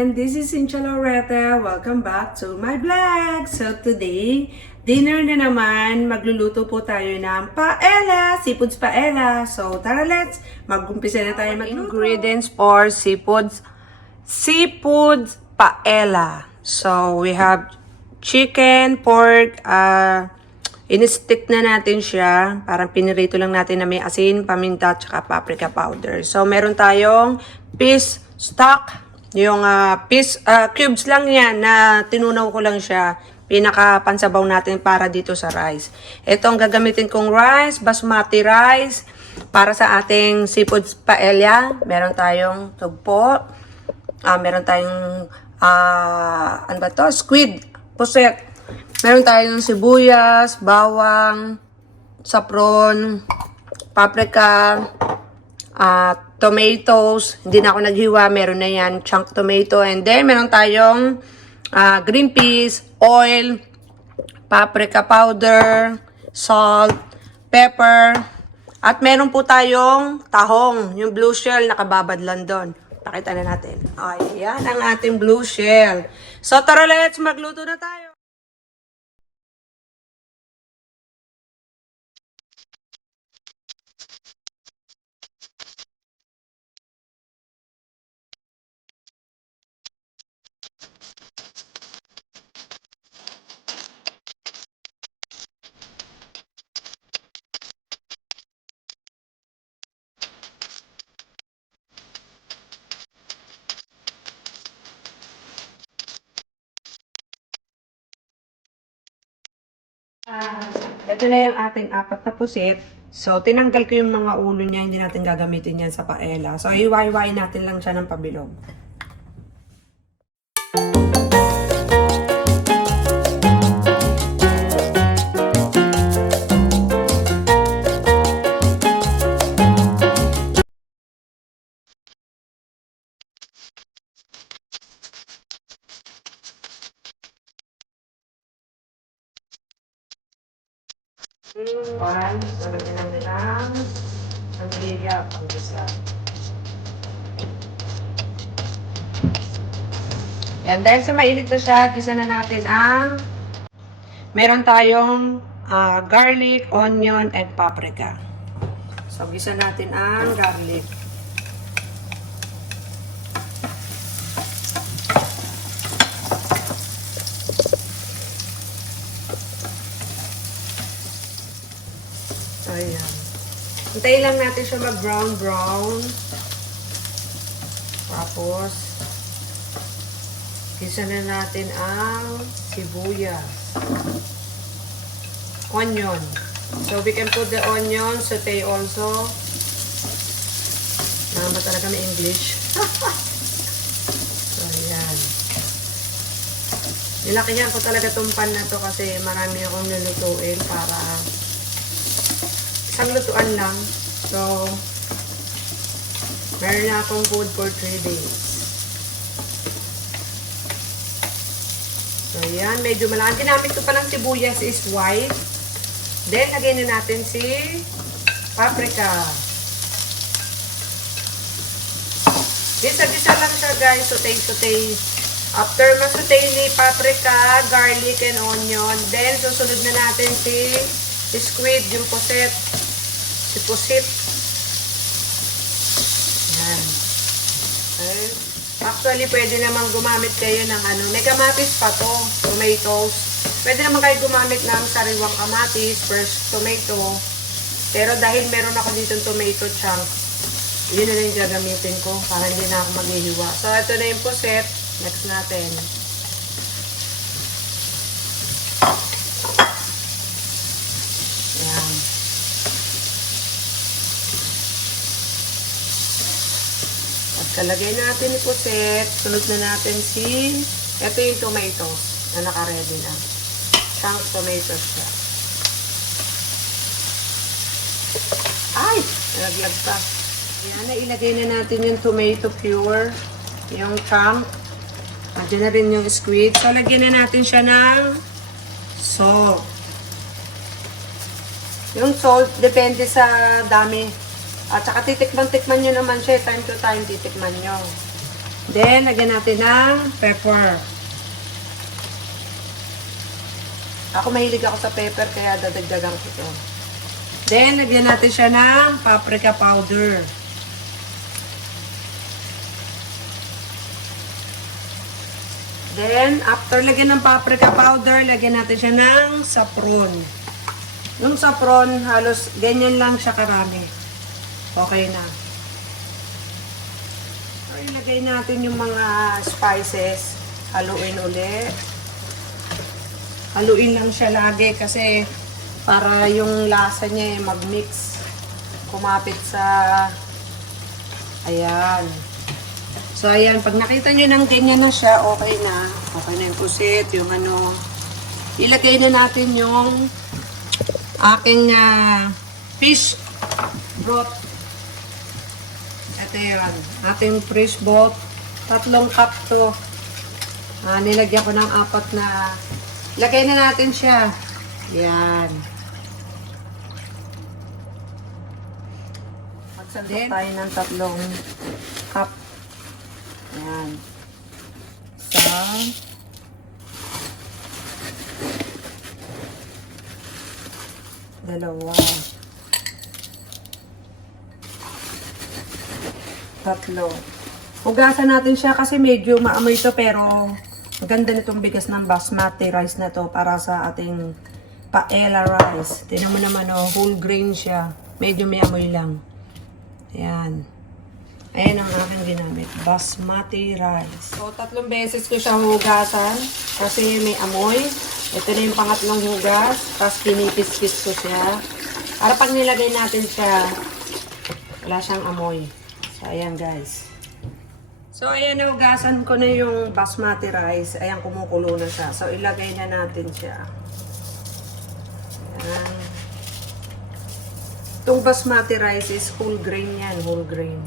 everyone! This is Cynthia Loretta. Welcome back to my vlog! So today, dinner na naman. Magluluto po tayo ng paella, seafoods paella. So tara, let's mag-umpisa na tayo magluto. Ingredients for seafoods paella. So we have chicken, pork, in-stick na natin siya. Parang pinirito lang natin na may asin, paminta, tsaka paprika powder. So meron tayong fish stock. Yung cubes lang yan na tinunaw ko lang siya. Pinaka-pansabaw natin para dito sa rice. Ito ang gagamitin kong rice, basmati rice. Para sa ating seafood paella, meron tayong tugpo. Meron tayong, ano ba to? Squid, puset. Meron tayong sibuyas, bawang, saffron, paprika, tomatoes. Hindi na ako naghiwa. Meron na yan, chunk tomato. And then, meron tayong green peas, oil, paprika powder, salt, pepper. At meron po tayong tahong. Yung blue shell, nakababad lang doon. Pakita na natin. Ayan ang ating blue shell. So, tara, let's magluto na tayo. Ito na yung ating apat na pusit. So, tinanggal ko yung mga ulo niya. Hindi natin gagamitin yan sa paella. So, iwayway natin lang siya ng pabilog. One, sabi natin ang liya, pang-isa. And then, sa mainit na siya, gisa na natin ang meron tayong garlic, onion, and paprika. So, gisa natin ang garlic. Ayan. Hintayin lang natin siya mag-brown. Tapos, gisa na natin ang sibuyas. Onion. So, we can put the onion, saute also. Nakamba talaga may English. So, ayan. Nilakihan ko talaga itong pan na to kasi marami akong lulutuin para isang lutuan lang. So, meron na akong food for 3 days. So, yan. Medyo malaki. Ginamit ko pa ng sibuyas is white. Then, lagyan na natin si paprika. Gisa-gisa lang siya, guys. Saute-saute. After masute ni paprika, garlic, and onion, then, susunod na natin si squid, yung puset. Si pusit. Yan. Okay. Actually, pwede namang gumamit kayo ng may kamatis pa to, tomatoes. Pwede naman kayo gumamit ng sariwang kamatis, first tomato. Pero dahil meron ako dito tomato chunk, yun na lang yung gagamitin ko para hindi na ako maghihiwa. So, ito na yung puset. Next natin. Yan. Kalagay natin yung puset. Sunod na natin ito yung tomatoes na naka-ready na. Chunk tomatoes siya. Ay! Nalaglag pa. Yan, ilagay na natin yung tomato pure. Yung chunk. Diyan na rin yung squid. So, lagyan na natin siya ng salt. Yung salt, depende sa dami. At saka titikman-tikman nyo naman siya. Time to time, titikman nyo. Then, lagyan natin ng pepper. Ako mahilig ako sa pepper, kaya dadagdagan ko ito. Then, lagyan natin siya ng paprika powder. Then, after lagyan ng paprika powder, lagyan natin siya ng saffron. Yung saffron, halos ganyan lang siya karami. Okay na. So, ilagay natin yung mga spices. Haluin ulit. Haluin lang siya lagi kasi para yung lasa niya mag-mix. Kumapit sa... Ayan. So, ayan. Pag nakita nyo ng ganyan na siya, okay na. Okay na yung pusit, yung ano. Ilagay na natin yung aking fish broth. Ito yun. Ating fish broth. 3 cup to. Nilagyan ko ng 4 na... Lagay na natin siya. Yan. Magsantok tayo ng 3 cup. Yan. Isa. Dalawa. 3. Hugasan natin siya kasi medyo maamoy ito pero maganda nitong bigas ng basmati rice na to para sa ating paella rice. Tingnan mo naman whole grain siya. Medyo may amoy lang. Ayan. Ayan ang aking ginamit. Basmati rice. So, 3 beses ko siya hugasan kasi may amoy. Ito na yung pangatlong hugas. Tapos pinipis-pis ko siya. Para pag nilagay natin siya, wala siyang amoy. So, ayan guys. So, ayan, nahugasan ko na yung basmati rice. Ayan, kumukulo na siya. So, ilagay na natin siya. Ayan. Itong basmati rice is whole grain yan. Whole grain.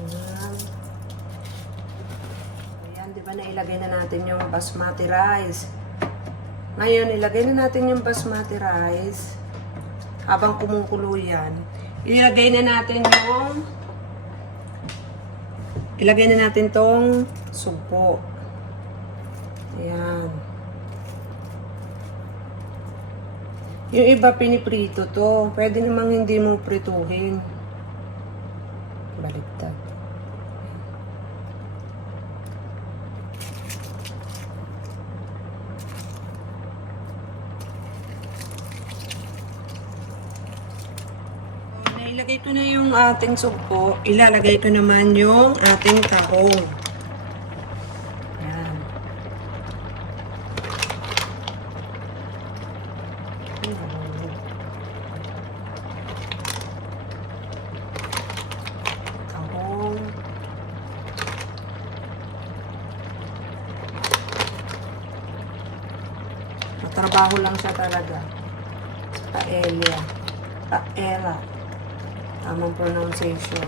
Ayan. Ayan, di ba nailagay na natin yung basmati rice? Ngayon, ilagay na natin yung basmati rice. Habang kumukulo yan, ilagay na natin tong sugpo. Ayan. Yung iba piniprito to. Pwede namang hindi mo prituhin. Baliktad. Ilagay ko na yung ating sugpo. Ilalagay ko naman yung ating tahong. Yan. Tahong. Matrabaho lang siya talaga. Paella. Paella. Tamang pronunciation.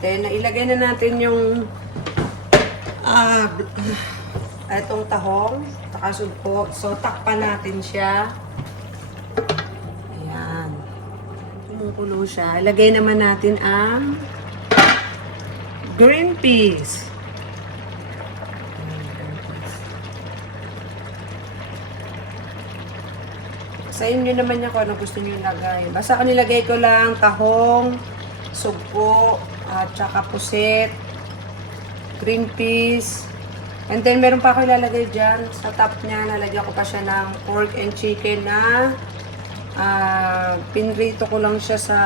Then, ilagay na natin yung itong tahong, takasugpo. So, takpan natin siya. Ayan. Kumukulo siya. Ilagay naman natin ang green peas. Sa inyo naman yan kung ano gusto nyo ilagay. Basta ako nilagay ko lang tahong, sugpo, at saka puset, green peas. And then meron pa ako ilalagay dyan. Sa top niya, lalagyan ko pa siya ng pork and chicken na pinrito ko lang siya sa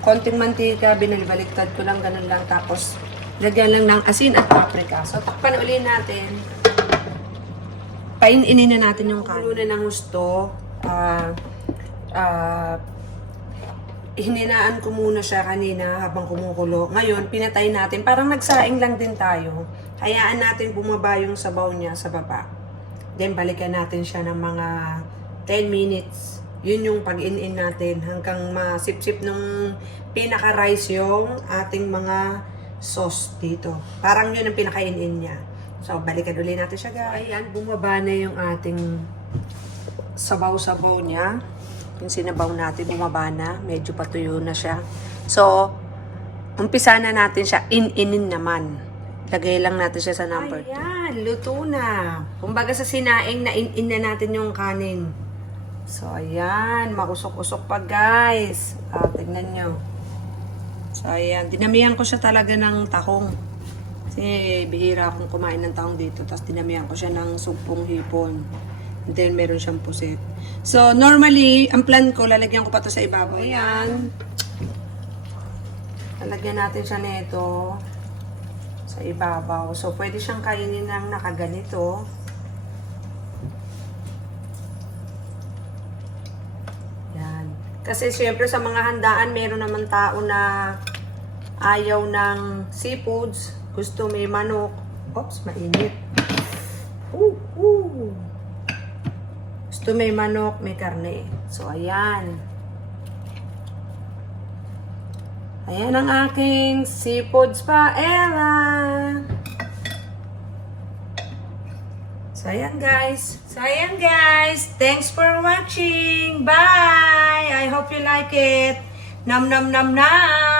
konting mantika, binalibaliktad ko lang, ganun lang. Tapos, lagyan lang ng asin at paprika. So, takpan ulit natin. Paininin na natin yung kanin. Kulo na ng gusto. Hininaan ko muna siya kanina habang kumukulo. Ngayon, pinatay natin. Parang nagsaing lang din tayo. Hayaan natin bumaba yung sabaw niya sa baba. Then, balikan natin siya ng mga 10 minutes. Yun yung pag-in-in natin hanggang masip-sip nung pinaka-rice yung ating mga sauce dito. Parang yun ang pinaka-in-in niya. So, balikan ulit natin siya, guys. Ayan, bumaba na yung ating sabaw-sabaw niya. Yung sinabaw natin, bumaba na. Medyo patuyo na siya. So, umpisa na natin siya. In-inin naman. Lagay lang natin siya sa number 2. Ayan, luto na. Kumbaga sa sinaing na in-in na natin yung kanin. So, ayan. Makusok-usok pa, guys. Tignan nyo. So, ayan. Dinamihan ko siya talaga ng tahong. Kasi bihira akong kumain ng tahong dito. Tapos dinamihan ko siya ng sugpong hipon. And then, meron siyang pusit. So, normally, ang plan ko, lalagyan ko pa to sa ibabaw. Ayan. Lalagyan natin siya nito sa ibabaw. So, pwede siyang kainin ng nakaganito. Yan. Kasi, syempre, sa mga handaan, meron naman tao na ayaw ng seafoods. Gusto may manok. Oops, mainit. Gusto may manok, may karne. So, ayan. Ayan ang aking seafoods paella. So, ayan guys. Thanks for watching. Bye! I hope you like it. Nam nam nam nam!